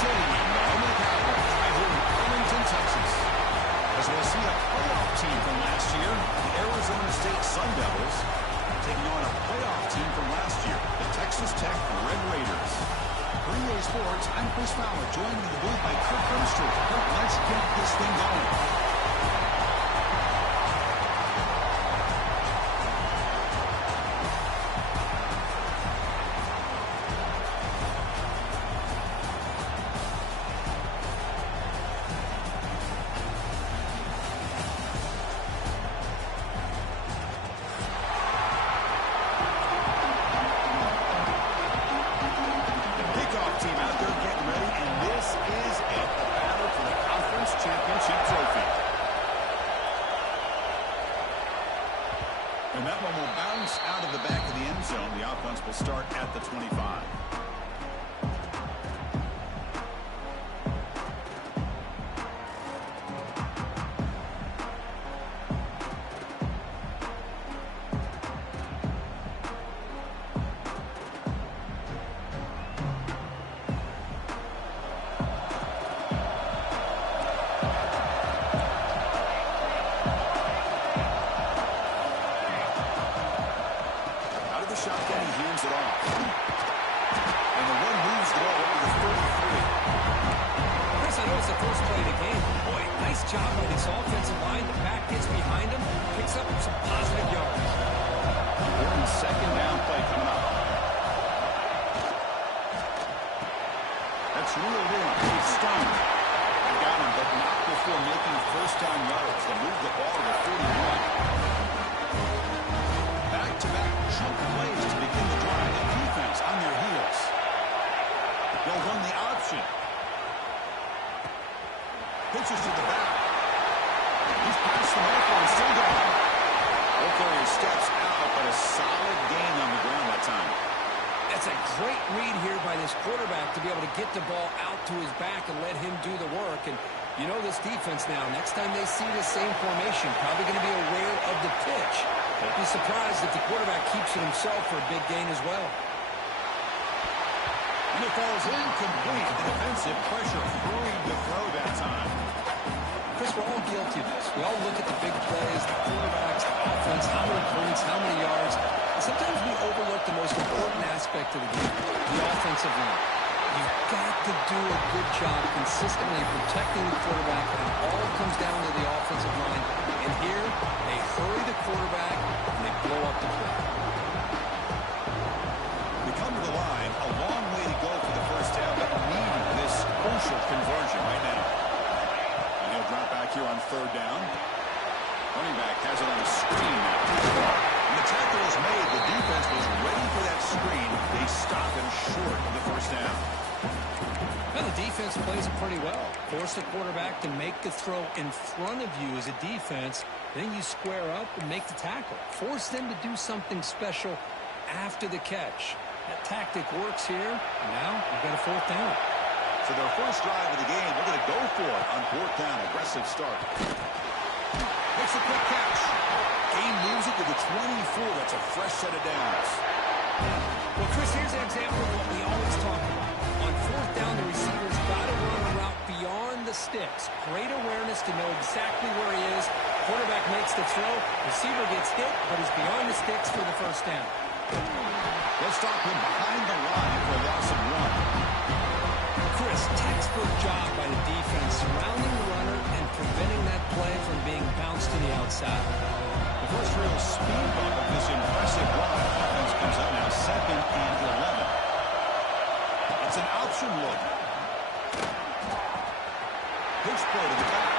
City, the home of the Cowboys, right here in Arlington, Texas. As we'll see a playoff team from last year, the Arizona State Sun Devils, taking on a playoff team from last year, the Texas Tech Red Raiders. For EA Sports, I'm Chris Fowler, joined in the booth by Kirk Hermstrom. Let's get this thing going. And that one will bounce out of the back of the end zone. The offense will start at the 25. Shotgun, he hands it off. And the one moves the ball over to 33. Chris, I know it's the first play of the game. Boy, nice job by this offensive line. The back gets behind him, picks up some positive yards. Important second down play coming up. That's real room. He's stunned. They got him, but not before making first down yards. They move the ball to the 41. Back-to-back chunk plays to begin the drive. The defense on their heels. They'll run the option. Pitches to the back. He's past the marker and still going. Okoye steps out, but a solid gain on the ground that time. That's a great read here by this quarterback to be able to get the ball out to his back and let him do the work. And you know this defense now, next time they see the same formation, probably going to be aware of the pitch. Don't be surprised if the quarterback keeps it himself for a big gain as well. And it falls incomplete. The defensive pressure hurried to throw that time. Chris, we're all guilty of this. We all look at the big plays, the quarterbacks, the offense, how many points, how many yards. And sometimes we overlook the most important aspect of the game, the offensive line. You've got to do a good job consistently protecting the quarterback, and it all comes down to the offensive line. And here, they hurry the quarterback, and they blow up the play. We come to the line, a long way to go for the first down, but need this crucial conversion right now. And he'll drop back here on third down. Running back has it on a screen now. And the tackle is made. The defense was ready for that screen. They stop him short of the first down. Well, the defense plays it pretty well. Force the quarterback to make the throw in front of you as a defense. Then you square up and make the tackle. Force them to do something special after the catch. That tactic works here. Now we've got a fourth down. So their first drive of the game, they're going to go for it on fourth down. Aggressive start. Makes a quick catch. Game moves it to the 24. That's a fresh set of downs. Well, Chris, here's an example of what we always talk about. On fourth down, the receiver's got to run a route beyond the sticks. Great awareness to know exactly where he is. Quarterback makes the throw. Receiver gets hit, but he's beyond the sticks for the first down. They'll stop him behind the line for a loss of one. Chris, textbook job by the defense surrounding the runner and preventing that play from being bounced to the outside. The first real speed bump of this impressive drive. Offense comes out now 2nd and 11. It's an option look. Pitch play to the back.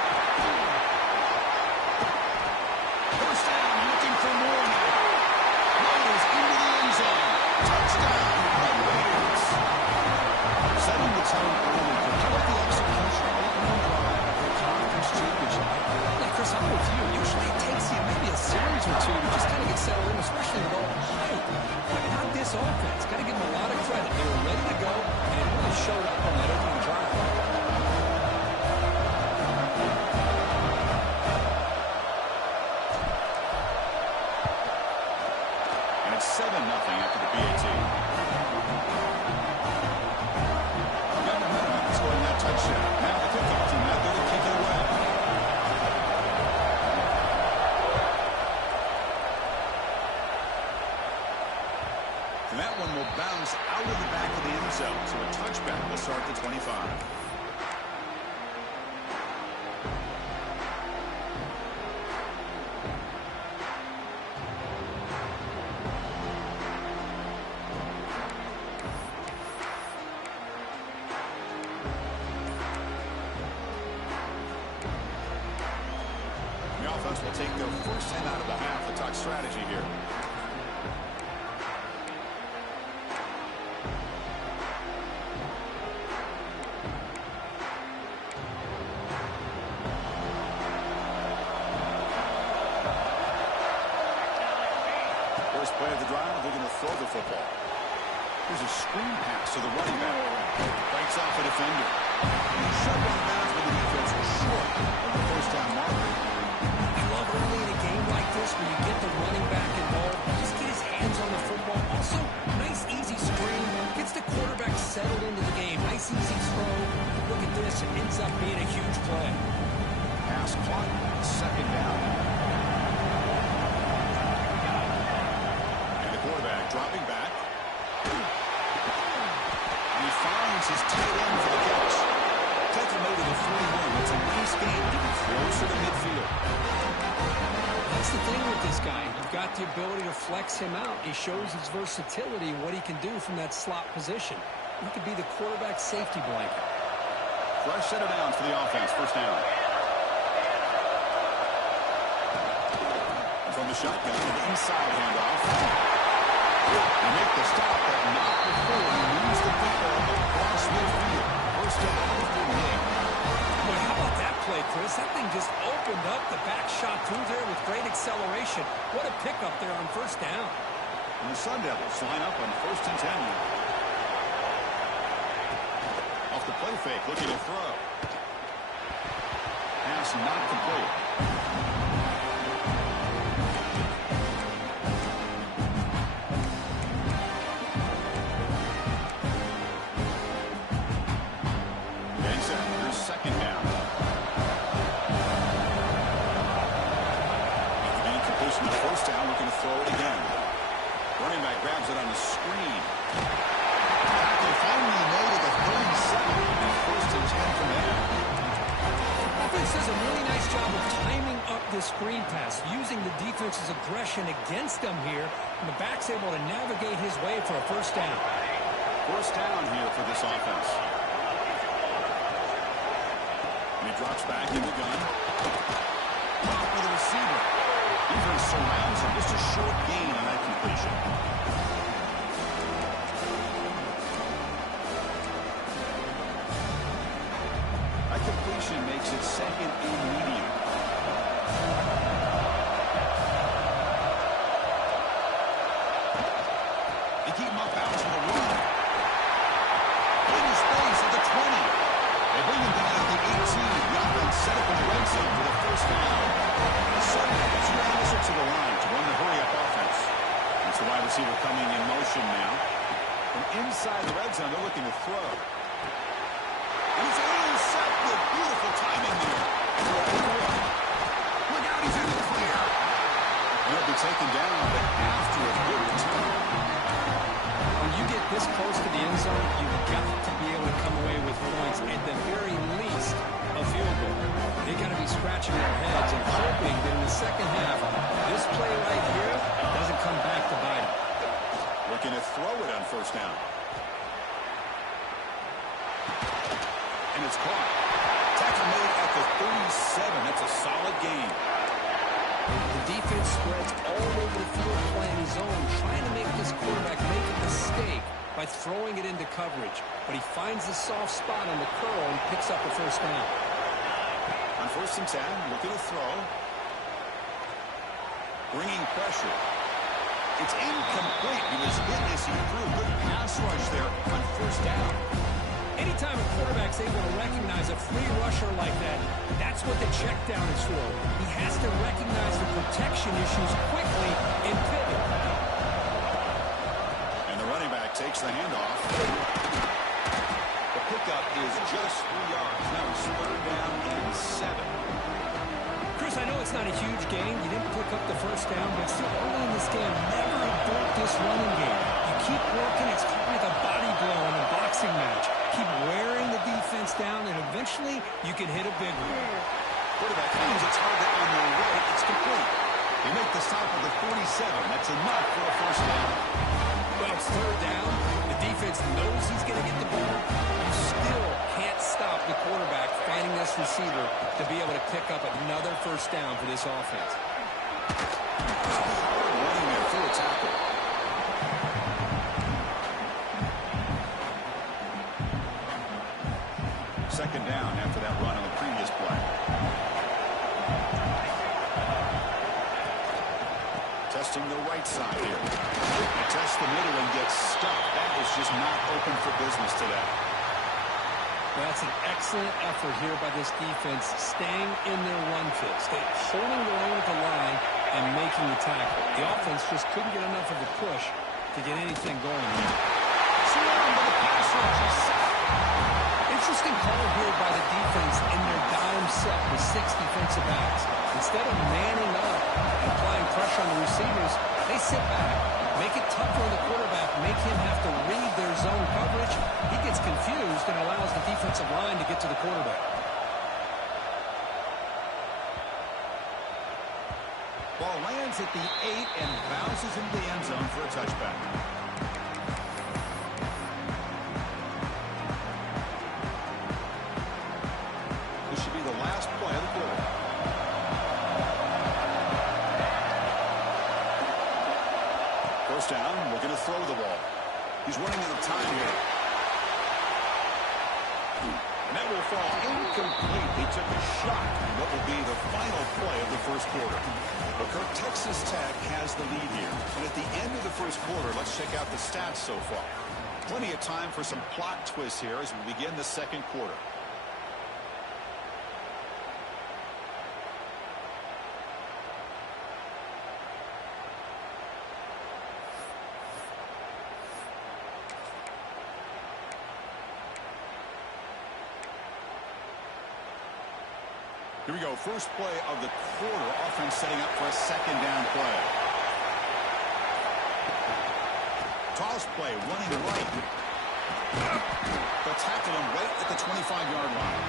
First down, looking for more now. Rolls into the end zone. Touchdown, Red Raiders. Setting the tone early for healthy execution. Opening drive for conference championship. Yeah, Chris, I'm with you. Usually it takes you maybe a series or two to just kind of get settled in, especially with all the hype. But not this offense. Got to give them a lot of credit. They were ready to go, and it really showed up on that opening drive. And it's 7-0 after the BAT. Let's go ahead And that one will bounce out of the back of the end zone. So a touchback will start the 25. The offense will take their first 10 out of the half. The tuck strategy here. First play of the drive, they're going to throw the football. Here's a screen pass to the running back. Breaks off a defender. He's shoved on bounds, but the defense was short of the first down marker. I love early in a game like this where you get the running back involved. Just get his hands on the football. Also, nice easy screen. Gets the quarterback settled into the game. Nice easy throw. Look at this. It ends up being a huge play. Pass clock, second down. And the quarterback dropping back. And he finds his tight end for the catch. Take him over the 41. It's a nice game. Getting closer to midfield. That's the thing with this guy. You've got the ability to flex him out. He shows his versatility and what he can do from that slot position. He could be the quarterback safety blanket. Fresh set of downs for the offense. First down. From the shotgun, an inside handoff. They make the stop, but not before he moves the football across midfield. First down at the 48. Boy, how about that play, Chris? That thing just opened up. The back shot through there with great acceleration. What a pickup there on first down. And the Sun Devils line up on first and 10 now. Off the play fake, looking to throw. Pass not complete. Second down. After the incompletion of the first down, looking to throw it again. Running back grabs it on the screen. Tackle finally made at the 37. And first and 10 from there. Offense does a really nice job of timing up this screen pass, using the defense's aggression against them here, and the back's able to navigate his way for a first down. First down here for this offense. And he drops back in the gun. Off with the receiver. Defense surrounds him. Just a short gain on that completion. That completion makes it second and medium. They keep him up out to the run. Into space at the 20. They bring him down at the 18. The offense set up in the red zone for the first down. The Sun Devils closer to the line to run the hurry-up offense. It's the wide receiver coming in motion now. From inside the red zone, they're looking to throw. And he's intercepted. Beautiful timing there. Look out, he's in the clear. He'll be taken down, but after a good return. When you get this close to the end zone, you've got to be able to come away with points, at the very least, a field goal. They got to be scratching their heads and hoping that in the second half, this play right here doesn't come back to bite them. Looking to throw it on first down. And it's caught. Tackle made at the 37. That's a solid gain. The defense spreads all over the field playing zone, trying to make this quarterback make a mistake by throwing it into coverage. But he finds the soft spot on the curl and picks up the first down. On first and 10, looking to throw. Bringing pressure. It's incomplete. He was hit as he threw a good pass rush there on first down. Anytime a quarterback's able to recognize a free rusher like that, that's what the check down is for. He has to recognize the protection issues quickly and pivot. And the running back takes the handoff. The pickup is just 3 yards. Now it's third down and 7. Chris, I know it's not a huge gain. You didn't pick up the first down, but still early in this game, never abort this running game. You keep working. It's kind of like a body blow in a boxing match. Keep wearing the defense down, and eventually you can hit a big one. Quarterback finds a target on the right. It's complete. They make the stop at the 47. That's enough for a first down. Well, it's third down. The defense knows he's going to get the ball. You still can't stop the quarterback fanning this receiver to be able to pick up another first down for this offense. Hard running there through a tackle. Second down after that run on the previous play. Testing the right side here. He tests the middle and gets stuck. That is just not open for business today. Well, that's an excellent effort here by this defense, staying in their run fits, holding their own at the line and making the tackle. The offense just couldn't get enough of a push to get anything going here. Surrounded by the pass rush. Interesting call here by the defense in their dime set with 6 defensive backs. Instead of manning up and applying pressure on the receivers, they sit back, make it tougher on the quarterback, make him have to read their zone coverage. He gets confused and allows the defensive line to get to the quarterback. Ball lands at the 8 and bounces into the end zone for a touchback. This should be the last play of the quarter. First down, looking to throw the ball. He's running out of time here. And that will fall incomplete. He took a shot on what will be the final play of the first quarter. But Texas Tech has the lead here. And at the end of the first quarter, let's check out the stats so far. Plenty of time for some plot twists here as we begin the second quarter. Here we go. First play of the quarter. Offense setting up for a second down play. Toss play, running right. They'll tackle him right at the 25-yard line.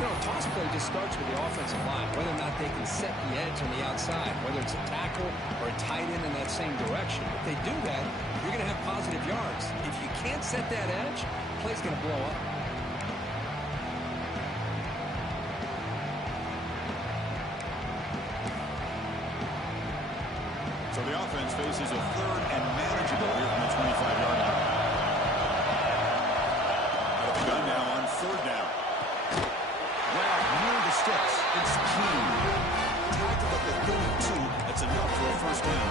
You know, toss play just starts with the offensive line, whether or not they can set the edge on the outside, whether it's a tackle or a tight end in that same direction. If they do that, you're going to have positive yards. If you can't set that edge, the play's going to blow up. So the offense faces a third and manageable here from the 25-yard line. Out of the gun now on third down. Well, near the sticks. It's Keen. Tackled at the 32. That's enough for a first down.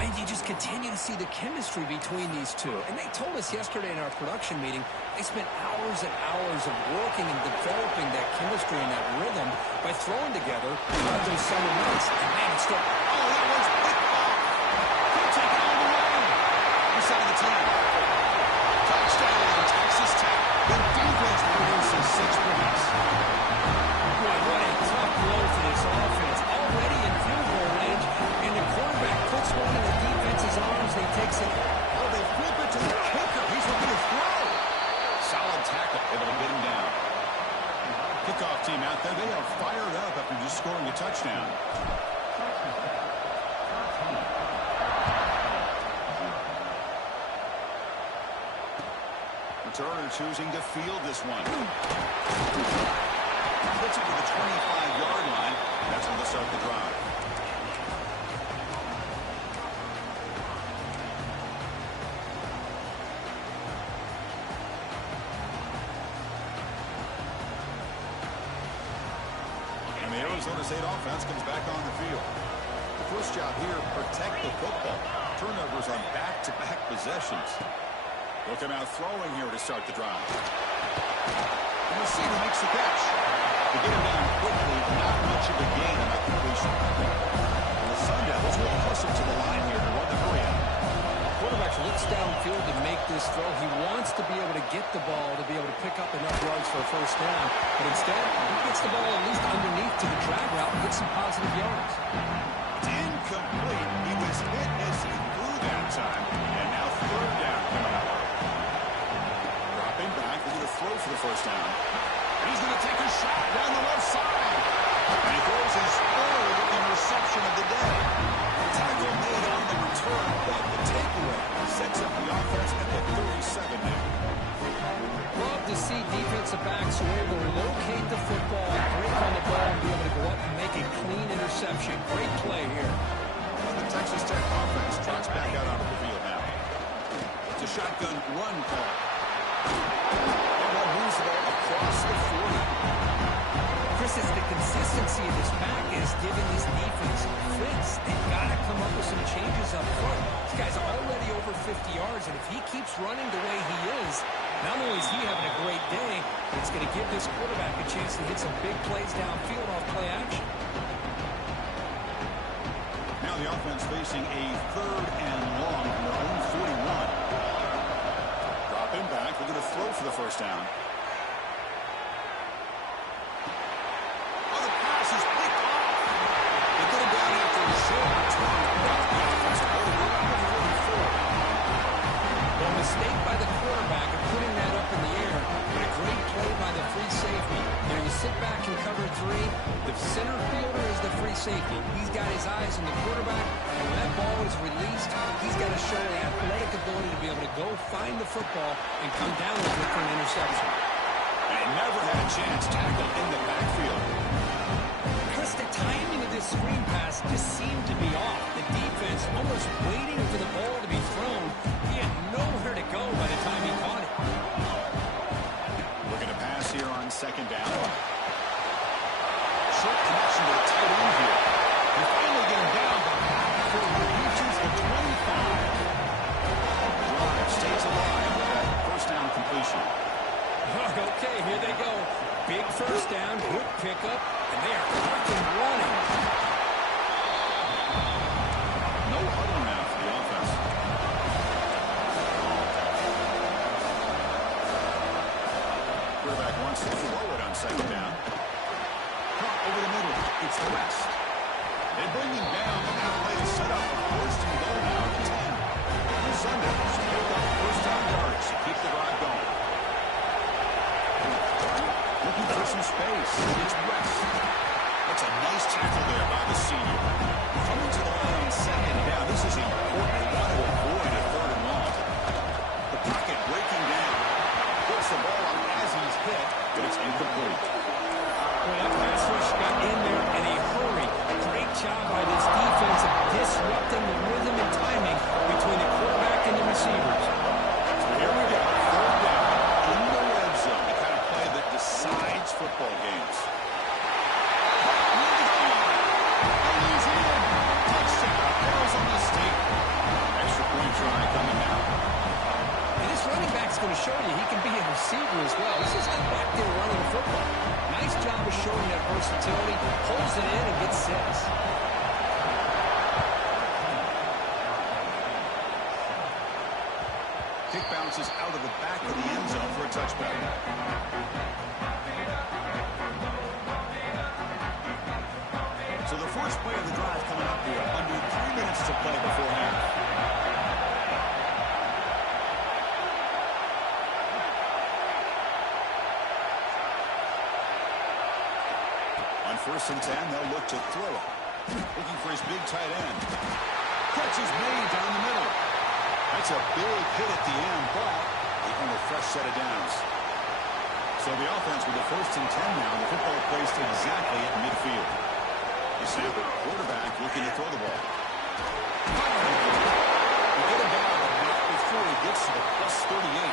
And you just continue to see the chemistry between these two. And they told us yesterday in our production meeting, they spent hours and hours of working and developing that chemistry and that rhythm by throwing together throughout those summer months. And man, it's still... Oh, that one's picked off. He'll take it all the way. Inside the 10. Touchdown, Texas Tech. The defense produces 6 points. Boy, what a tough blow for this offense. Already in field goal range, and the quarterback puts one in the defense's arms and he takes it. Oh, they flip it to the kicker. He's looking to throw. Solid tackle, able to get him down. Kickoff team out there. They are fired up after just scoring a touchdown. Returner choosing to field this one. Puts it to the 25-yard line. That's when they start the drive. And the Arizona State offense comes back on the field. The first job here, protect the football. Turnovers on back-to-back possessions. They'll come out throwing here to start the drive. And the receiver makes the catch. To get him down quickly, not much of a gain on that completion. And the Sun Devils will push him to the line here to run the hurry out. Quarterback looks downfield to make this throw. He wants to be able to get the ball to be able to pick up enough yards for a first down. But instead, he gets the ball at least underneath to the drag route and gets some positive yards. It's incomplete. He was hit as he threw that time. Great play here. Well, the Texas Tech offense trots back out onto the field now. It's a shotgun run call. And one moves the ball across the 40. Chris, it's the consistency of this pack is giving this defense fits. They've got to come up with some changes up front. This guy's already over 50 yards, and if he keeps running the way he is, not only is he having a great day, it's going to give this quarterback a chance to hit some big plays downfield off play action. Now the offense facing a 3rd and long on their own 41. Dropping back, they're going to throw for the first down. Mistake by the quarterback of putting that up in the air, but a great play by the free safety. There you sit back and cover 3. The center fielder is the free safety. He's got his eyes on the quarterback, and when that ball is released, he's got to show the athletic ability to be able to go find the football and come down with it for an interception. And never had a chance tackled in the backfield. Chris, the timing of this screen pass just seemed to be off. The defense almost waiting for the ball to be thrown. He had nowhere to go by the time he caught it. Looking to pass here on 2nd down. Short connection to the tight end here. They finally get him down, but before he reaches the 25. Drive stays alive with that first down completion. Okay, here they go. Big first down, good pickup, and they are off and running. No huddle now for the offense. Quarterback wants to throw it on 2nd down. Caught over the middle. It's West. They bring him down, and that play is set up for 1st and goal now at 10. The Sundowns picked up first down yards to keep the drive going. Looking for some space. It's West. That's a nice tackle there by the senior. Coming to the line on 2nd down. This is important. They want to avoid a 3rd and long. The pocket breaking down. Puts the ball on as he's hit, but it's incomplete. Well, that pass rush got in there in a hurry. Great job by this defense of disrupting the rhythm and timing between the quarterback and the receivers. So here we go. 3rd down in the red zone. The kind of play that decides football games. Touchdown. Arrows on the state. Extra point try coming now. And this running back's going to show you he can be a receiver as well. He's just not back there running the football. Nice job of showing that versatility. Pulls it in and gets 6. Kick bounces out of the back of the end zone for a touchback. So the first play of the drive coming up here. Under 3 minutes to play before half. On 1st and 10, they'll look to throw it. Looking for his big tight end. Catch is made down the middle. That's a big hit at the end, but they earn a fresh set of downs. So the offense with the 1st and 10 now. The football placed exactly at midfield. The snapper, quarterback looking to throw the ball. We get him down, but not before he gets to the +38.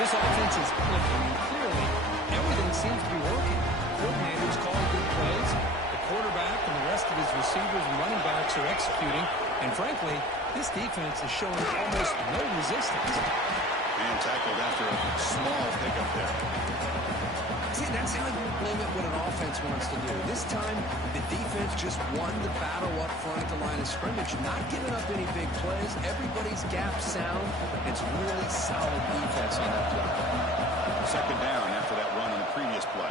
This offense is clicking, and clearly everything seems to be working. Coordinators calling good plays. The quarterback and the rest of his receivers and running backs are executing. And frankly, this defense is showing almost no resistance. And tackled after a small pickup there. See, that's how you limit what an offense wants to do. This time, the defense just won the battle up front at the line of scrimmage, not giving up any big plays. Everybody's gap sound. It's really solid defense on that play. 2nd down after that run on the previous play.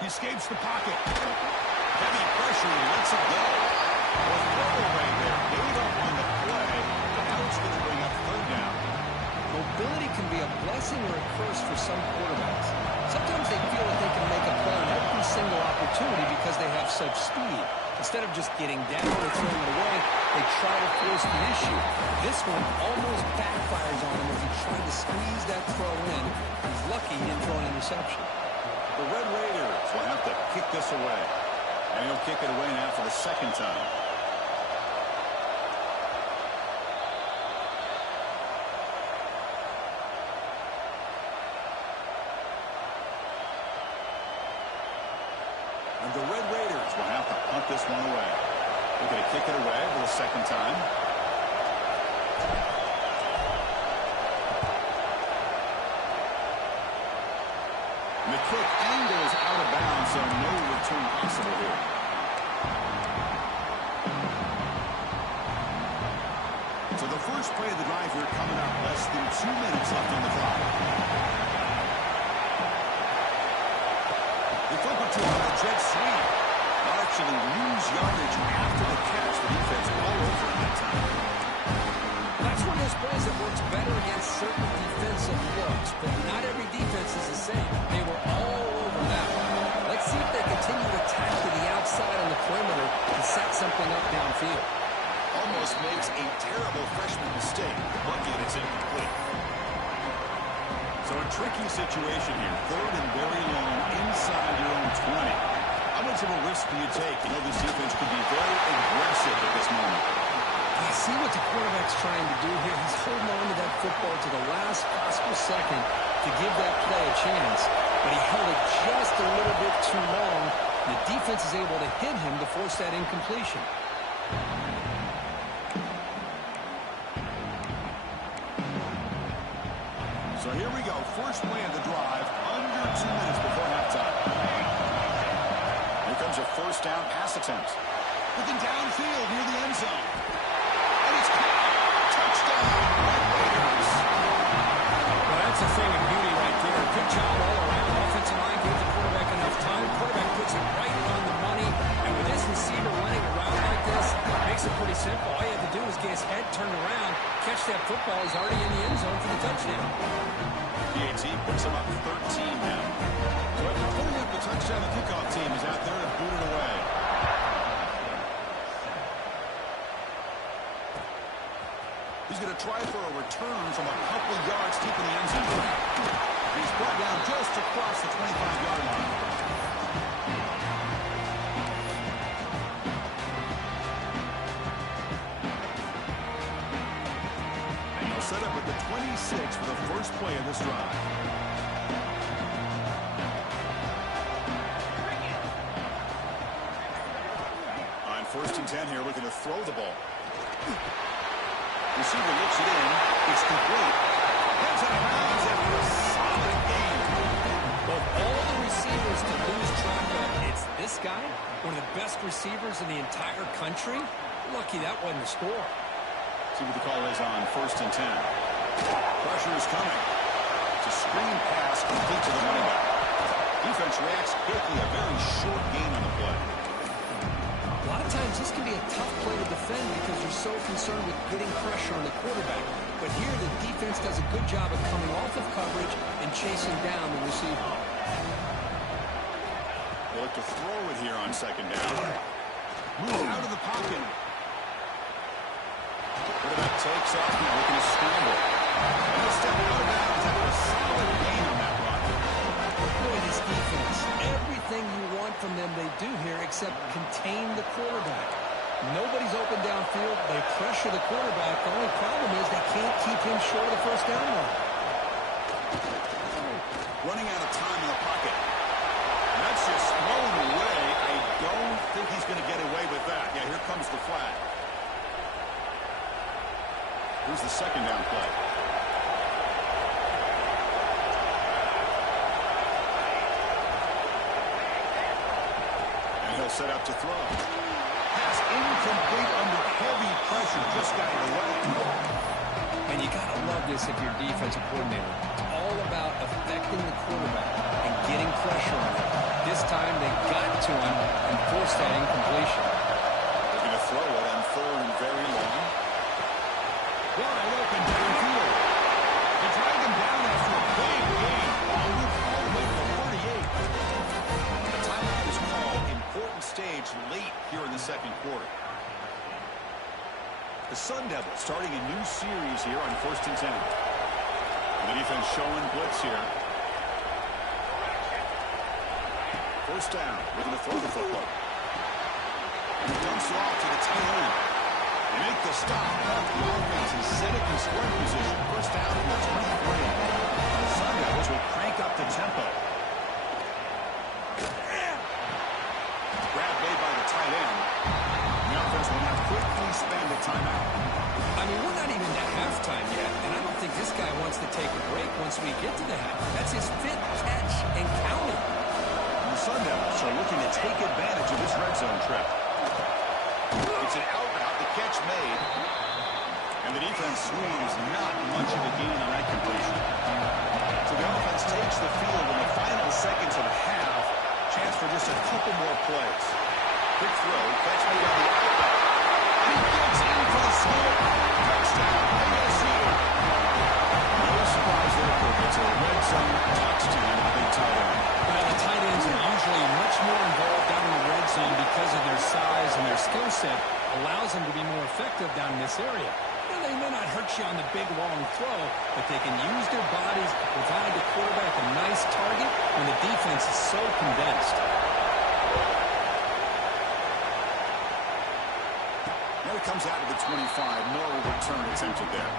He escapes the pocket. Heavy pressure, he lets it go. Well, throw right there. Made up on the play. Now it's going to bring up 3rd down. Mobility can be a blessing or a curse for some quarterbacks. Sometimes they feel that they can make a play on every single opportunity because they have such speed. Instead of just getting down or throwing it away, they try to force the issue. This one almost backfires on him as he tried to squeeze that throw in. He's lucky he didn't throw an interception. The Red Raiders will have to kick this away. And he'll kick it away now for the second time. And the Red Raiders will have to punt this one away. They're going to kick it away for the second time. And the kick angles out of bounds, so no return possible here. So the first play of the drive here coming up, less than 2 minutes left on the clock. They flip it to a jet sweep. Actually lose yardage after the catch. The defense all over in that time. That's one of those plays that works better against certain defensive looks, but not every defense is the same. They were all over that one. Let's see if they continue to attack to the outside on the perimeter and set something up downfield. Almost makes a terrible freshman mistake, but yet it's incomplete. So a tricky situation here. Third and very long inside your own 20. How much of a risk do you take? You know this defense could be very aggressive at this moment. You see what the quarterback's trying to do here. He's holding on to that football to the last possible second to give that play a chance. But he held it just a little bit too long. The defense is able to hit him to force that incompletion. So here we go. First play of the drive, under 2 minutes before halftime. Here comes a first down pass attempt. Looking downfield near the end zone. And it's caught. Touchdown, Red Raiders. Well, that's a thing of beauty right there. Good job all around. Offensive line gave the quarterback enough time. Quarterback puts it right on the money. And with this receiver running around like this, it makes it pretty simple. All you have to do is get his head turned around, catch that football. He's already in the end zone for the touchdown. PAT puts him up 13 now. So after putting up the touchdown, the kickoff team is out there to boot it away. He's going to try for a return from a couple yards deep in the end zone. He's brought down just across the 25-yard line. And he'll set up at the 26 for the first play of this drive. On 1st and 10 here, looking to throw the ball. Receiver looks it in. It's complete. Heads out of bounds after a solid game. Of all the receivers to lose track of, it's this guy, one of the best receivers in the entire country. Lucky that wasn't the score. See what the call is on 1st and 10. Pressure is coming. It's a screen pass complete to the running back. Defense reacts quickly. A very short gain on the play. A lot of times this can be a tough play to defend because you're so concerned with getting pressure on the quarterback. But here the defense does a good job of coming off of coverage and chasing down the receiver. They look to throw it here on 2nd down. Move out of the pocket. Quarterback takes off now, looking to scramble. And he'll step out of bounds after a solid gain on that run. Boy, this defense, everything you want from them they do here except contain the quarterback. Nobody's open downfield. They pressure the quarterback. The only problem is they can't keep him short of the first down line. Running out of time in the pocket. And that's just thrown away. I don't think he's going to get away with that. Yeah, here comes the flag. Here's the 2nd down play. And he'll set up to throw. Pass incomplete under heavy pressure. Just got it away. And you got to love this if you're defensive coordinator. It's all about affecting the quarterback and getting pressure on him. This time they got to him and forced that incompletion. They're going to throw it on 3rd and very long. Wide open downfield. They drag him down after a big gain. All the way to the 48. The timeout is called. Important stage late here in the 2nd quarter. The Sun Devils starting a new series here on 1st and 10. And the defense showing blitz here. 1st down. Looking to throw the football. And he dumps it off to the tight end. They make the stop. The offense is set it in scoring position. First down from the 23. The Sun Devils will crank up the tempo. Grab made by the tight end. The offense will now quickly spend a timeout. I mean, we're not even at halftime yet, and I don't think this guy wants to take a break once we get to the half. That's his fifth catch and counting. The Sun Devils are looking to take advantage of this red zone trip. It's an out route, the catch made. And the defense swarms not much of a gain on that completion. So the offense takes the field in the final seconds of the half. Chance for just a couple more plays. Quick throw, catch made on the out route. And he gets in for the score. Touchdown, ASU. No surprise there, Kirk. It's a red zone touchdown with a big tight end. Well, the tight ends are usually much more involved down in the red zone because of their size and their skill set allows them to be more effective down in this area. Well, they may not hurt you on the big, long throw, but they can use their bodies to provide the quarterback a nice target when the defense is so condensed. Now it comes out of the 25. No return attempted there.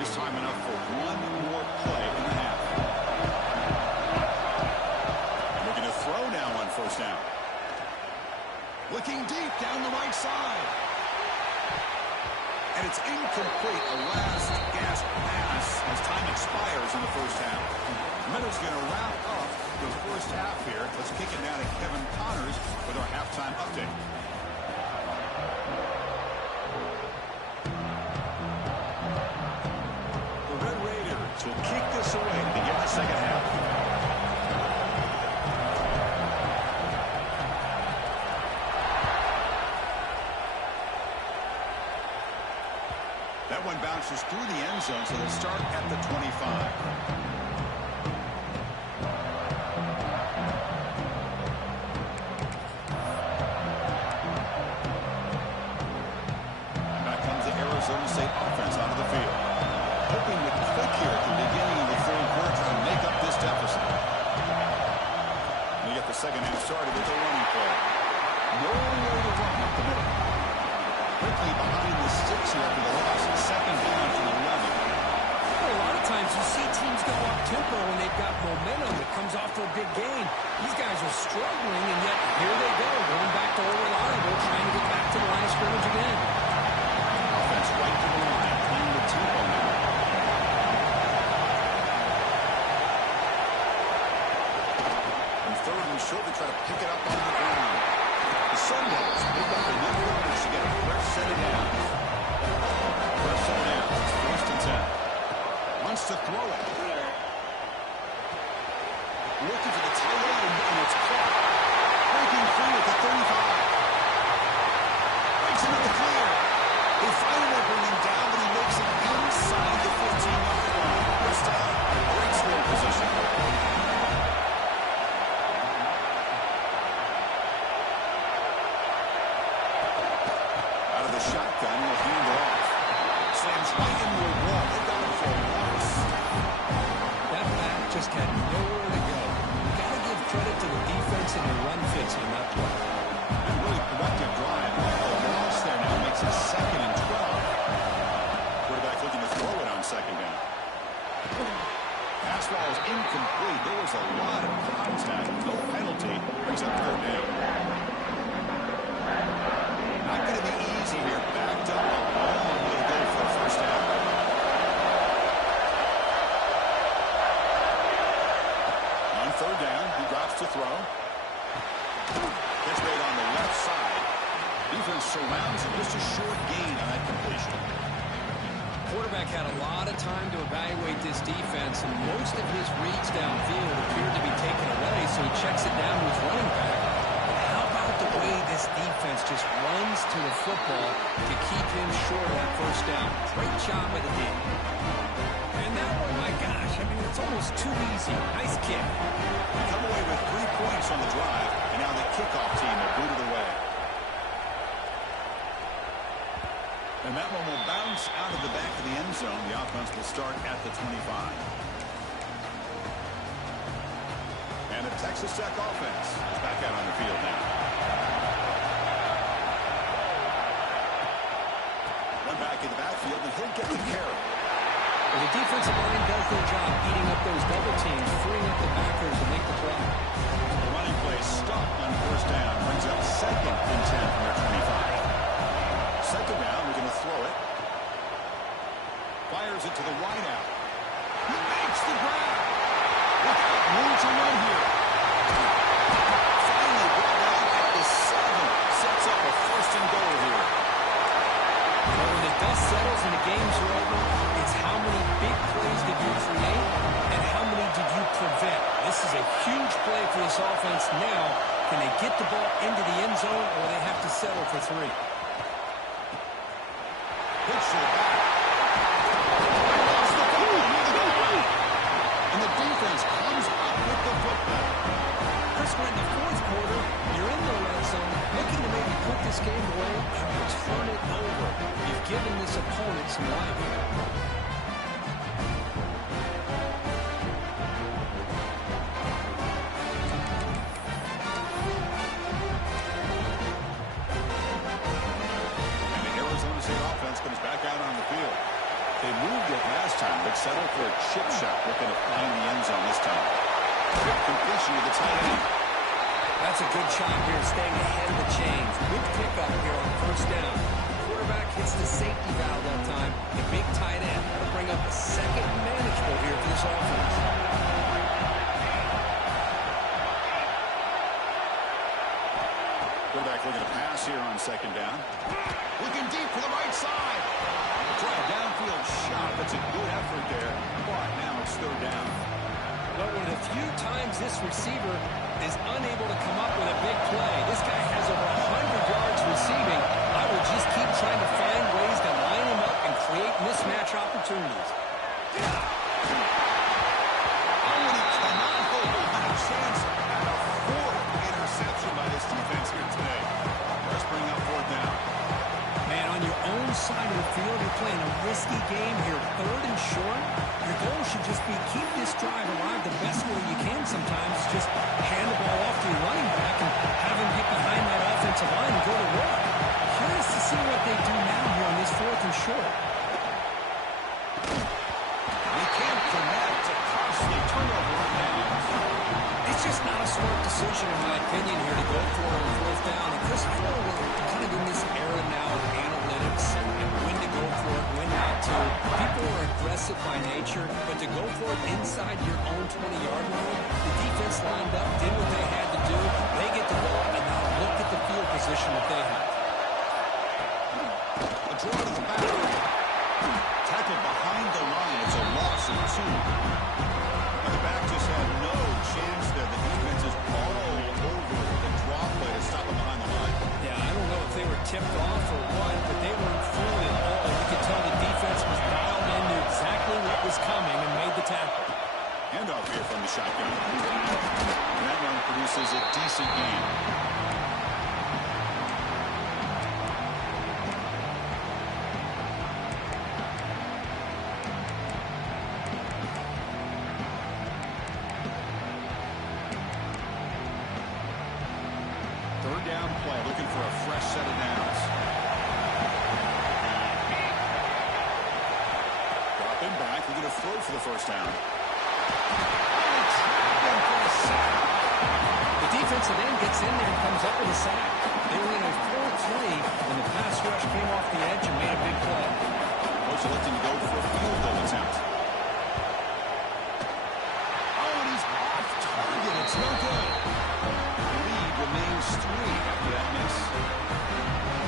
Just time enough for one more play in the half. And we're going to throw now on first down. Looking deep down the right side. And it's incomplete, a last gasp pass as time expires in the first half. Meadows going to wrap up the first half here. Let's kick it now to Kevin Connors with our halftime update. The Red Raiders will kick this away to begin the second half. That one bounces through the end zone, so they'll start at the 25. Back comes the Arizona State offense out of the field. Hoping to click here at the beginning of the third quarter to make up this deficit. And you get the second half started with a running play. Nowhere to run up the middle. Quickly behind the sticks here after the loss. Second down from 11. Well, a lot of times you see teams go up-tempo when they've got momentum that comes off for a big game. These guys are struggling, and yet here they go, going back to old reliable, trying to get back to the line of scrimmage again. Offense right to the line, playing the tempo now. And third and short, they try to pick it up on the ground. The Sun Devils pick up enough yards to get a fresh set of downs. First set of downs. It's first and 10. Wants to throw it. Looking for the tight end, and it's caught. Breaking free at the 35. Breaks into the clear. They finally bring him down, but he makes it inside the 15-yard line. First down. Great scoring position. Shotgun will hand it off. Slams right into a wall. They got him for a loss. That back just had nowhere to go. You got to give credit to the defense and the run fits on that play. And really productive drive. The loss there now makes it 2nd and 12. Quarterback looking to throw it on second down. Pass ball is incomplete. There was a lot of contact. No penalty. Brings up third down. Not going to be easy here. Backed up a long way to go for a first down. On third down, he drops to throw. Catch made on the left side. Defense surrounds him. Just a short gain on that completion. Quarterback had a lot of time to evaluate this defense, and most of his reads downfield appeared to be taken away, so he checks it down to his running back. The way this defense just runs to the football to keep him short of that first down. Great job by the D. And that one, my gosh, I mean, it's almost too easy. Nice kick. They come away with 3 points on the drive, and now the kickoff team will boot it away. And that one will bounce out of the back of the end zone. The offense will start at the 25. And the Texas Tech offense is back out on the field now. One back in the backfield, and he'll get the carry. Well, the defensive line does their job eating up those double teams, freeing up the backers to make the play. The running play stopped on first down, brings up 2nd and 10 from their 25. Second down, we're going to throw it. Fires it to the wideout. He makes the grab. Look out, room to run here. Finally brought down at the 7. Sets up a 1st and goal here. But when the dust settles and the games are over, it's how many big plays did you create and how many did you prevent. This is a huge play for this offense now. Can they get the ball into the end zone, or they have to settle for 3? Pitch to the back. Lost the football near the goal line. And the defense comes up with the football. Chris, we're in the 4th quarter. You're in the red zone, looking to maybe put this game away and turn it over. You've given this opponent some life. And the Arizona State offense comes back out on the field. They moved it last time, but settled for a chip shot. Looking to find the end zone this time. Quick completion to the tight end. That's a good shot here, staying ahead of the chains. Good pickup here on 1st down. Quarterback hits the safety valve that time. The big tight end. That'll bring up a 2nd manageable here for this offense. Quarterback looking to pass here on 2nd down. Looking deep for the right side. Try a downfield shot. That's a good effort there. But now it's 3rd down. But one of the few times this receiver is unable to come up with a big play. This guy has over 100 yards receiving. I would just keep trying to find ways to line him up and create mismatch opportunities. Oh, and he cannot hold on a chance at a 4th interception by this defense here today. Let's bring up 4th down. Man, on your own side of the field, you're playing a risky game here. 3rd and short. Your goal should just be keep this drive alive the best way you can sometimes. Just hand the ball off to your running back and have him get behind that offensive line and go to work. Curious to see what they do now here on this 4th and short. He can't connect. A costly turnover on downs. It's just not a smart decision, in my opinion, here to go for it on 4th down. And Chris Florida, we're kind of in this era now of analytics and when to go for it, when not to. People are aggressive by nature, but to go for it inside your own 20-yard line, the defense lined up, did what they had to do. They get the ball, and now look at the field position that they have. A draw to the back. Tackled behind the line. It's a loss of 2. And the back just had no chance there. The defense is all over the draw play to stop him behind the line. Yeah, I don't know if they were tipped off or what, but they weren't fooled at all. You could tell the defense was dialed in, knew exactly what was coming, and made the tackle. Handoff here from the shotgun. And that run produces a decent gain. Looking for a fresh set of downs. Dropping back. We're going to throw for the 1st down. The defensive end gets in there and comes up with a sack. They were in a 4-3 when the pass rush came off the edge and made a big play. Coach electing to go for a field goal attempt. Oh, and he's off target. It's no good. The lead remains 3 after that miss.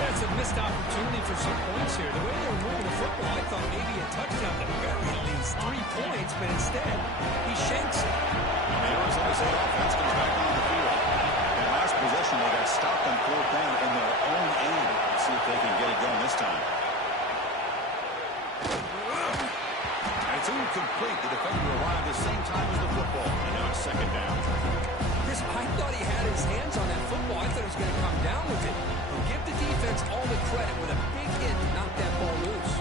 That's a missed opportunity for some points here. The way they were moving the football, I thought maybe a touchdown at very least 3 points, but instead, he shanks it. The Arizona State offense comes back on the field. That last possession, they got stopped on 4th down in their own end. Let's see if they can get it going this time. And it's incomplete. The defender arrived at the same time as the football. And now it's 2nd down. Chris, I thought he had his hands on that football. I thought he was going to come down with it. But give the defense all the credit with a big hit to knock that ball loose.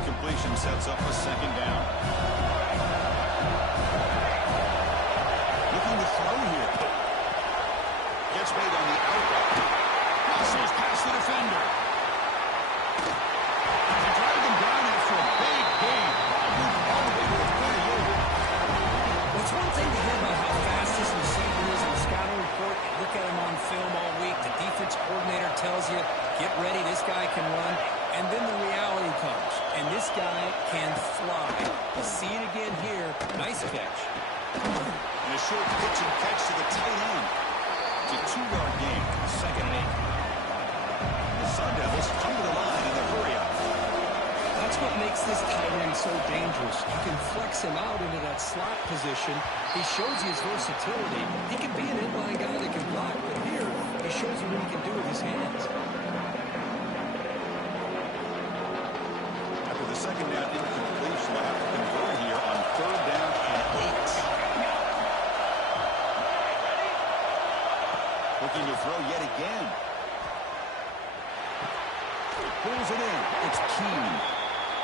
Incompletion sets up a second down. Looking to throw here. Gets made on the outlet. Muscles past the defender. They drag him down after a big gain. All the way to the 38. Well, it's one thing to hear about how fast this receiver is on the scouting report. You look at him on film all week. The defense coordinator tells you, get ready, this guy can run. And then the reality comes. And this guy can fly. You see it again here. Nice catch. And a short pitch and catch to the tight end. It's a 2-yard gain. 2nd and 8. The Sun Devils come to the line in the hurry-up. That's what makes this tight end so dangerous. You can flex him out into that slot position. He shows you his versatility. He can be an inline guy that can block, but here he shows you what he can do with his hands. After the second down incompletion, they'll have to convert here on 3rd down and 8. Looking to throw yet again. Pulls it in. It's Keen.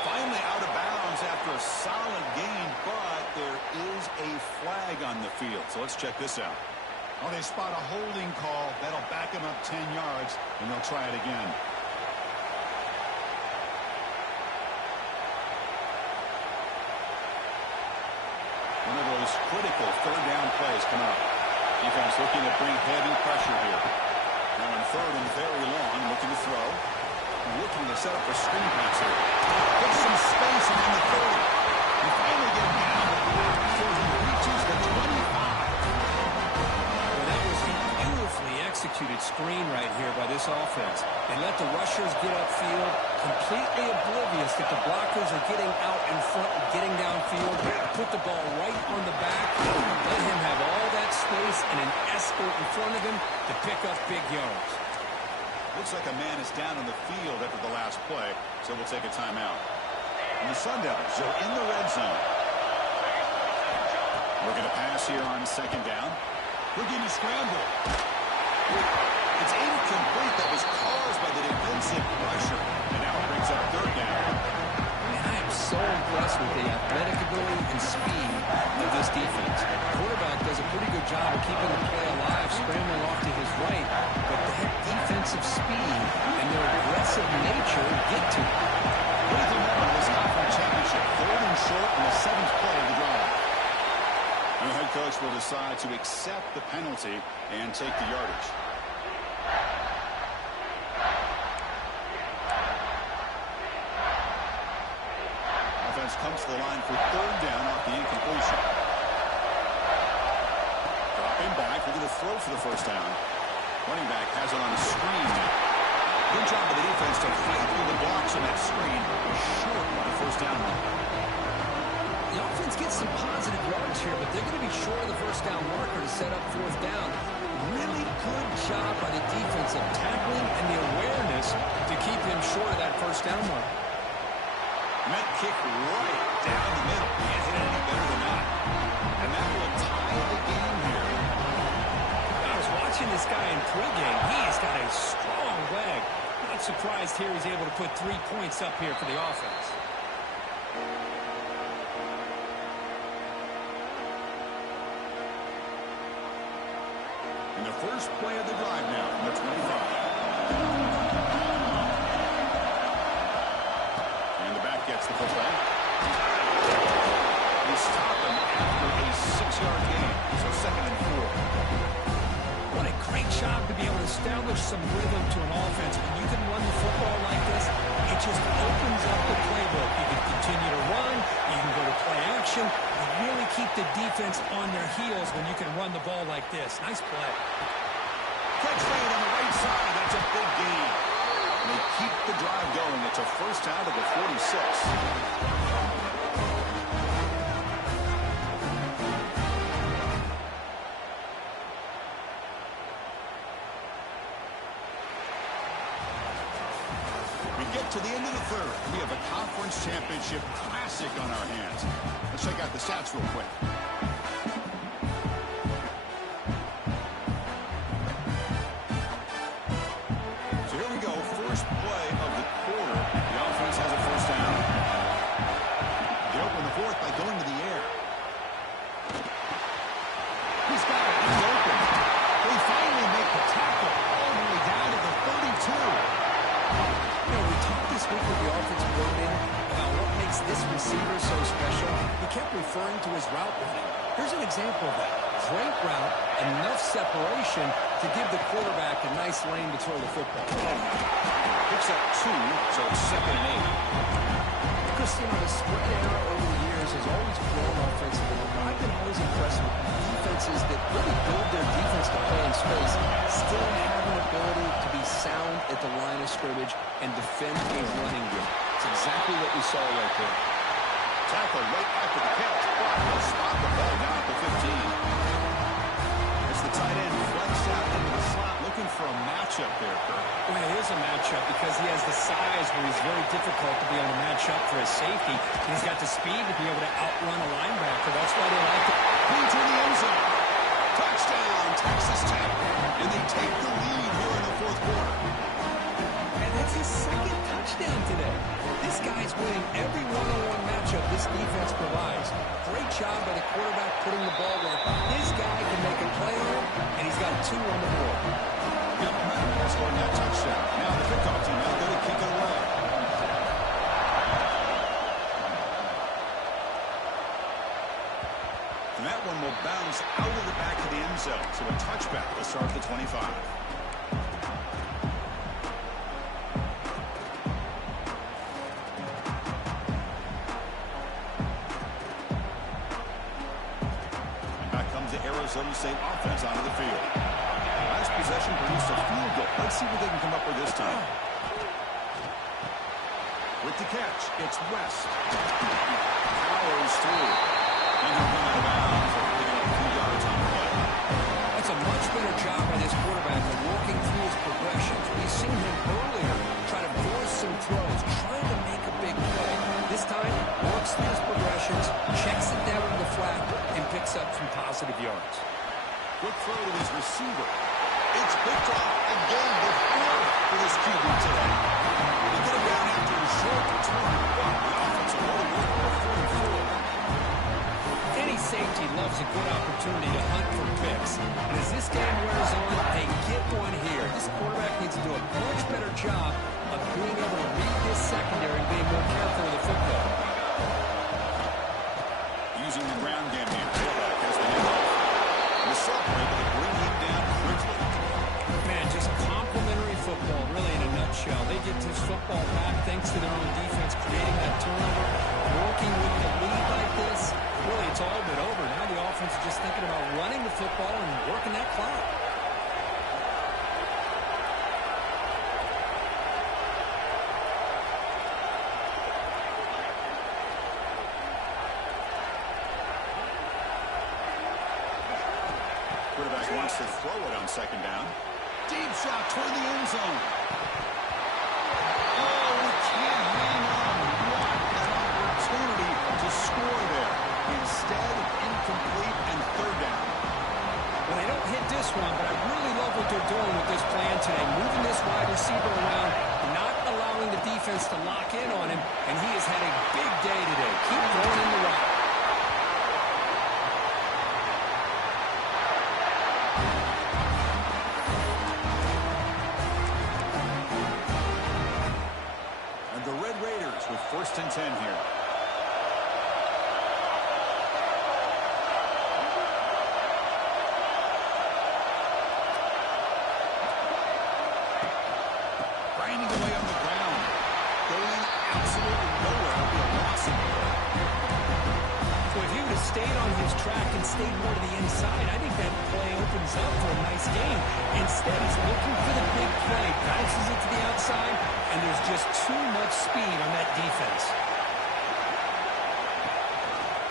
Finally out of bounds after a solid gain, but there is a flag on the field. So let's check this out. Oh, they spot a holding call. That'll back him up 10 yards, and they'll try it again. One of those critical 3rd down plays come up. Defense looking to bring heavy pressure here. Now on 3rd and very long, looking to throw. Looking to set up a screen pass here. Gets some space and then the 30. And finally get him down before he reaches the 25. Well, that was a beautifully executed screen right here by this offense. They let the rushers get upfield, completely oblivious that the blockers are getting out in front and getting downfield. Put the ball right on the back. Let him have all that space and an escort in front of him to pick up big yards. Looks like a man is down on the field after the last play, so we'll take a timeout. And the Sun Devils are in the red zone. We're going to pass here on 2nd down. Looking to scramble. It's incomplete. That was caused by the defensive pressure. And now it brings up 3rd down. And I am so impressed with the athletic ability and speed of this defense. The quarterback does a pretty good job of keeping the play alive, scrambling off to his right. But that defensive speed and their aggressive nature get to him. What do you think about this conference championship? 3rd and short on the 7th play of the drive. And the head coach will decide to accept the penalty and take the yardage. Offense comes to the line for 3rd down off the incompletion. Dropping back, looking to throw for the 1st down. Running back has it on a screen now. Good job of the defense to fight through the blocks on that screen. Short on the 1st down. The offense gets some positive yards here, but they're going to be short of the 1st down marker to set up 4th down. Really good job by the defense of tackling and the awareness to keep him short of that 1st down marker. Met kick right down the middle. Can't hit it any better than that. And that will tie the game here. I was watching this guy in pregame. He's got a strong leg. Not surprised here he's able to put 3 points up here for the offense. And the first play of the drive now from the 25. And the back gets the football. They stop him after a 6-yard gain. So 2nd and 4. What a great job to be able to establish some rhythm to an offense. When you can run the football like this, it just opens up the playbook. You can continue to run. You can go to play action. You really keep the defense on their heels when you can run the ball like this. Nice play. Catch made on the right side. That's a big gain. And they keep the drive going. It's a 1st down to the 46. get to the end of the third. We have a conference championship classic on our hands. Let's check out the stats real quick. So here we go. First play of the quarter. The offense has a first down. They open the fourth by going to the air. He's got it. He's open. They finally make the tackle all the way down to the 32. You know, we talked this week with the offensive coordinator about what makes this receiver so special. He kept referring to his route running. Here's an example of that. Great route, enough separation to give the quarterback a nice lane to throw the football. Picks up 2, so it's 2nd and 8. Chris, you know, the spread era over the years has always grown offensively. I've been always impressed with defenses that really build their defense to play in space, still have an ability to be sound at the line of scrimmage and defend a running game. It's exactly what we saw right there. Tackle right after the catch. They'll spot the ball down at the 15. It's the tight end flexed out into the slot, looking for a matchup there, Kirk. Well, it is a matchup because he has the size where he's very difficult to be able to match up for his safety. And he's got the speed to be able to outrun a linebacker. That's why they like to into the end zone. Touchdown, Texas Tech. And they take the lead here in the fourth quarter. And that's his second touchdown today. This guy's winning every one-on-one matchup this defense provides. Great job by the quarterback putting the ball where his guy can make a play on it, and he's got 2 on the board. Yep, that's scoring that touchdown. Now the kickoff team, they'll go to kick it away. And that one will bounce out of the back of the end zone. So a touchback will start at the 25. Arizona State offense onto the field. Last possession produced a field goal. Let's see what they can come up with this time. With the catch, it's West. Powers through. And he'll run out of bounds after picking up a few yards on the play. That's a much better job by this quarterback of working through his progressions. We've seen him earlier try to force some throws, trying to make a big play. This time, works through his progressions, checks it down in the flat, and picks up some positive yards. Quick throw to his receiver. It's picked off again before for this QB today. He could have gone after a short return, but the offensive line was 4-4. Any safety loves a good opportunity to hunt for picks. And as this game wears on, they get one here. This quarterback needs to do a much better job of being able to read this secondary and being more careful with the football. Using the ground game here. Quarterback has the handoff. And the Saints were able to bring him down quickly. Man, just complimentary football, really in a nutshell. They get this football back thanks to their own defense, creating that turnover, working with the lead like this. Really, it's all but over. Now the offense is just thinking about running the football and working that clock. Quarterback wants to throw it on 2nd down. Deep shot toward the end zone. Oh, he can't hang on. What an opportunity to score there. Instead, incomplete and 3rd down. Well, they don't hit this one, but I really love what they're doing with this plan today. Moving this wide receiver around, not allowing the defense to lock in on him, and he has had a big day today. Keep throwing in the route. And the Red Raiders with 1st and 10 here. Grinding away on the ground. Going absolutely nowhere. It'll be a loss. So if he would have stayed on his track and stayed more to the inside, I think that play opens up for a nice game. Instead, he's looking for the big play, bounces it to the outside, and there's just too much speed on that defense.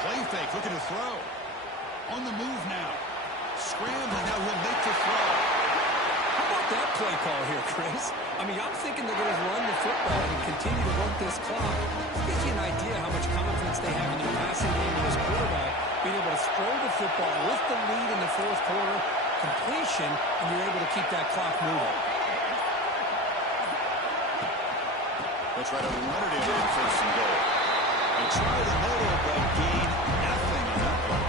Play fake, looking to throw. On the move now. Scrambling, now he'll make the throw. How about that play call here, Chris? I mean, I'm thinking they're going to run the football and continue to work this clock. It gives you an idea how much confidence they have in their passing game and this quarterback being able to throw the football with the lead in the fourth quarter, completion, and you're able to keep that clock moving. They'll try to run it in on first and goal. They try the middle, but gain nothing on that play.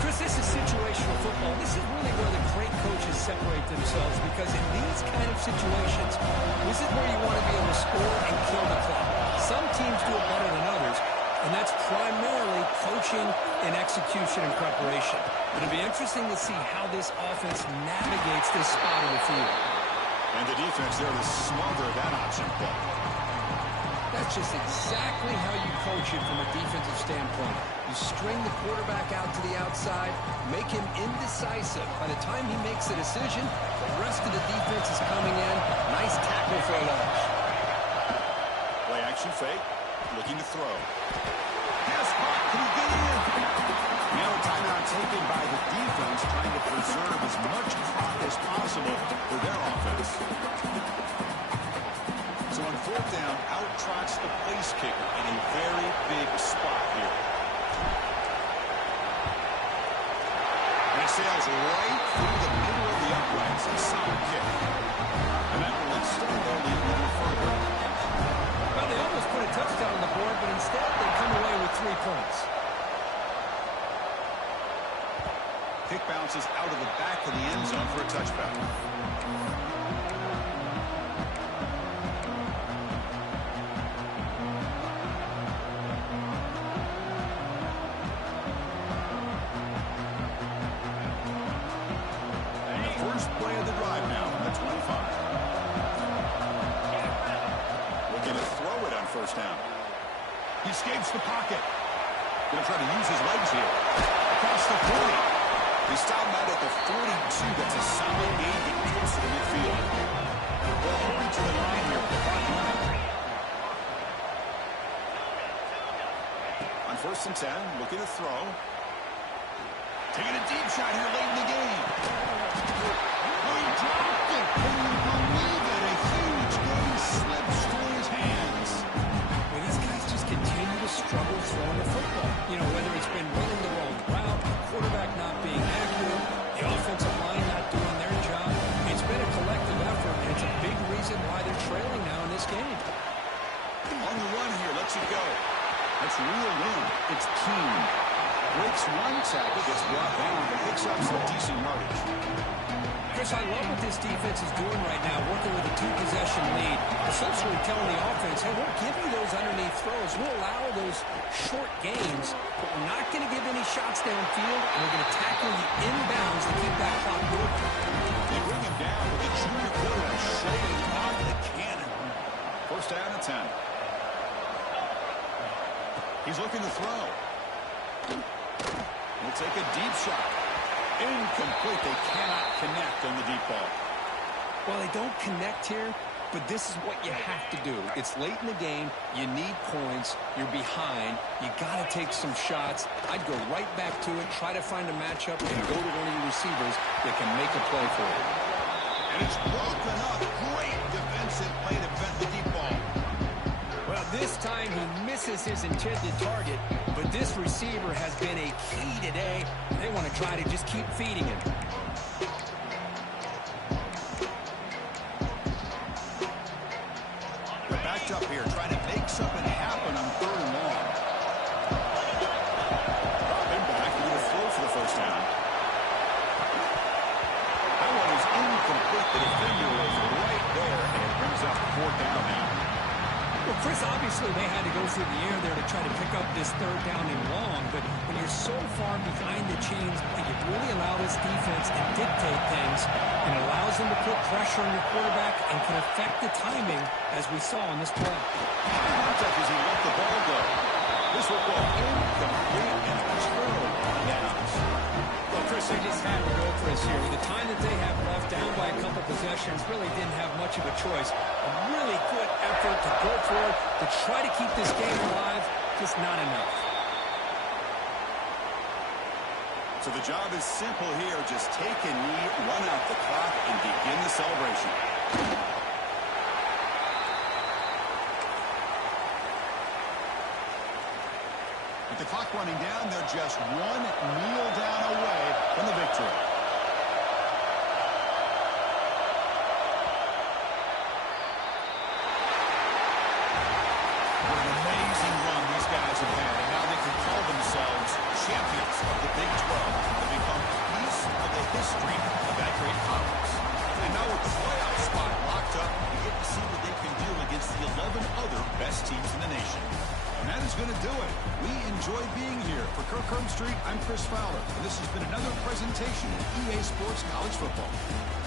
Chris, this is situational football. This is really where the great coaches separate themselves, because in these kind of situations, this is where you want to be able to score and kill the clock. Some teams do it better than others, and that's primarily coaching and execution and preparation. It'll be interesting to see how this offense navigates this spot of the field. And the defense there to smother that option play. That's just exactly how you coach it from a defensive standpoint. You string the quarterback out to the outside, make him indecisive. By the time he makes a decision, the rest of the defense is coming in. Nice tackle for a loss. Play action fake, looking to throw. Pass caught, can he get in? Now a timeout taken by the defense, trying to preserve as much clock as possible for their offense. So on fourth down, out trots the place kicker in a very big spot here. And it sails right through the middle of the uprights. A solid kick. And that will extend their lead a little further. Well, they almost put a touchdown on the board, but instead they come away with 3 points. Kick bounces out of the back of the end zone for a touchback. And the first play of the drive now on the 25. Looking to throw it on first down. He escapes the pocket. Going to try to use his legs here. Across the 40. He stopped out at the 42. That's a solid gain. He gets to the midfield. Well, going to the line here. On first and 10, looking to throw. Taking a deep shot here late in the game. Oh, he dropped it. Can you believe it? A huge game slips through his hands. Well, these guys just continue to struggle throwing the football. You know, whether it's been running the wrong route, quarterback not being accurate, the offensive line not doing their job. It's been a collective effort, and it's a big reason why they're trailing now in this game. On the run here, lets it go. That's real in. It's keen. Breaks one tackle, gets brought down, but picks up some decent yardage. Chris, I love what this defense is doing right now, working with a 2-possession lead, essentially telling the offense, hey, we'll give you those underneath throws. We'll allow those short gains, but we're not going to give any shots downfield, and we're going to tackle you inbounds to keep that clock moving. They bring him down with the junior quarterback showing on the cannon. First down and 10. He's looking to throw. He'll take a deep shot. Incomplete. They cannot connect on the deep ball. Well, they don't connect here, but this is what you have to do. It's late in the game. You need points. You're behind. You got to take some shots. I'd go right back to it, try to find a matchup, and go to one of your receivers that can make a play for you. And it's broken up. Great defensive play to defend the deep ball. Well, this time he misses his intended target, but this receiver has been a key today. They want to try to just keep feeding him. They're backed up here, trying to make something happen on third and long. Drop him back, he's going to throw for the first down. That one is incomplete. The defender was right there, and it brings up fourth down now. Well, Chris, obviously they had to go through the air there to try to pick up this third down and long, but when you're so far behind the chains, you really allow this defense to dictate things, and it allows them to put pressure on your quarterback and can affect the timing, as we saw in this play. High contact as he let the ball go. This will go incomplete and terrible on downs. Well, Chris, they just had to go for us here. With the time that they have left, down by a couple possessions, really didn't have much of a choice. A really good effort to go for it, to try to keep this game alive, just not enough. So the job is simple here. Just take a knee, run out the clock, and begin the celebration. With the clock running down, they're just one kneel down away from the victory. What an amazing run these guys have had, and now they can call themselves champions of the Big 12. They become a piece of the history of that great conference. And now with the playoff spot locked up, we get to see what they can do against the 11 other best teams in the nation. And that is going to do it. We enjoy being here. For Kirk Street, I'm Chris Fowler, and this has been another presentation of EA Sports College Football.